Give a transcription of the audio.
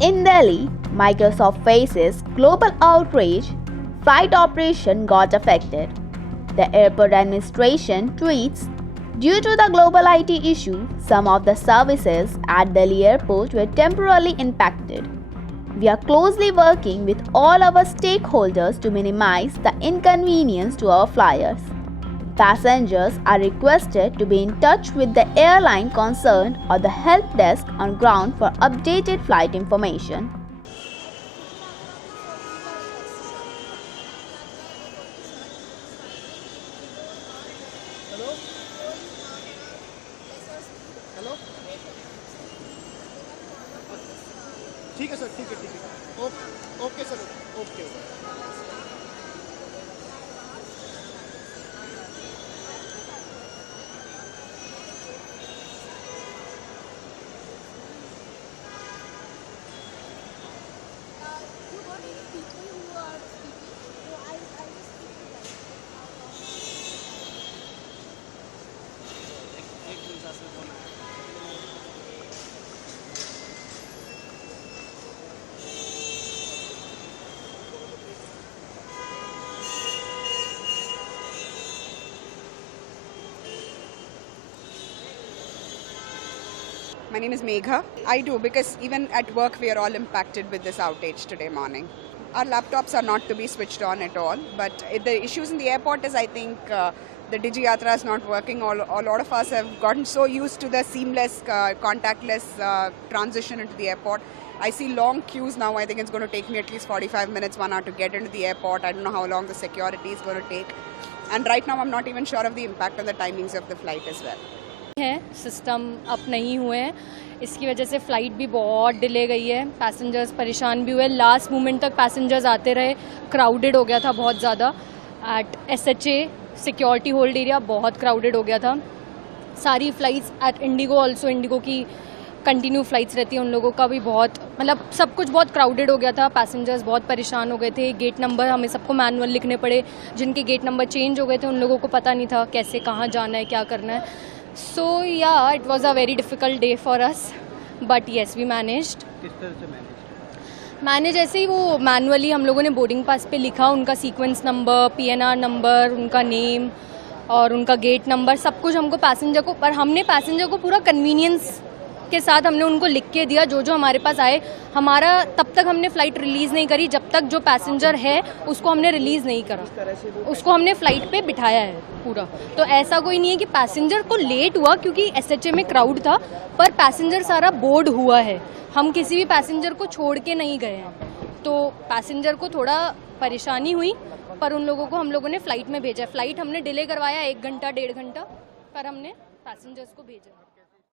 In Delhi, Microsoft faces global outrage. Flight operation got affected. The airport administration tweets, due to the global IT issue, some of the services at Delhi airport were temporarily impacted. We are closely working with all our stakeholders to minimize the inconvenience to our flyers. Passengers are requested to be in touch with the airline concerned or the help desk on ground for updated flight information. ठीक है सर, ठीक है okay sir, okay. My name is Megha. I do, because even at work we are all impacted with this outage today morning. Our laptops are not to be switched on at all, but the issues in the airport is, I think, the DigiYatra is not working. A lot of us have gotten so used to the seamless, contactless transition into the airport. I see long queues now. I think it's going to take me at least 45 minutes, 1 hour to get into the airport. I don't know how long the security is going to take. And right now I'm not even sure of the impact on the timings of the flight as well. है system up नहीं हुए हैं, इसकी वजह से फ़्लाइट भी बहुत डिले गई है, पैसेंजर्स परेशान भी हुए, लास्ट मोमेंट तक पैसेंजर्स आते रहे, क्राउडेड हो गया था बहुत ज़्यादा। At SHA security hold area बहुत क्राउडेड हो गया था। सारी flights at IndiGo also, IndiGo की कंटिन्यू फ़्लाइट्स रहती हैं, उन लोगों का भी बहुत, मतलब सब कुछ बहुत क्राउडेड हो गया था, पैसेंजर्स बहुत परेशान हो गए थे। गेट नंबर हमें सबको मैनुअल लिखने पड़े, जिनके गेट नंबर चेंज हो गए थे उन लोगों को पता नहीं था कैसे कहाँ जाना है, क्या करना है। So yeah, it was a very difficult day for us, but yes, we managed. किस तरह से मैनेज ऐसे ही वो मैनुअली हम लोगों ने बोर्डिंग पास पे लिखा, उनका सीक्वेंस नंबर, PNR नंबर, उनका नेम और उनका गेट नंबर, सब कुछ हमको पैसेंजर को, पर हमने पैसेंजर को पूरा कन्वीनियंस के साथ हमने उनको लिख के दिया, जो हमारे पास आए। हमारा तब तक हमने फ़्लाइट रिलीज़ नहीं करी जब तक जो पैसेंजर है उसको हमने रिलीज़ नहीं करा, उसको हमने फ़्लाइट पे बिठाया है पूरा। तो ऐसा कोई नहीं है कि पैसेंजर को लेट हुआ क्योंकि SHA में क्राउड था, पर पैसेंजर सारा बोर्ड हुआ है, हम किसी भी पैसेंजर को छोड़ के नहीं गए हैं। तो पैसेंजर को थोड़ा परेशानी हुई, पर उन लोगों को हम लोगों ने फ़्लाइट में भेजा। फ़्लाइट हमने डिले करवाया 1 घंटा 1.5 घंटा, पर हमने पैसेंजर्स को भेजा।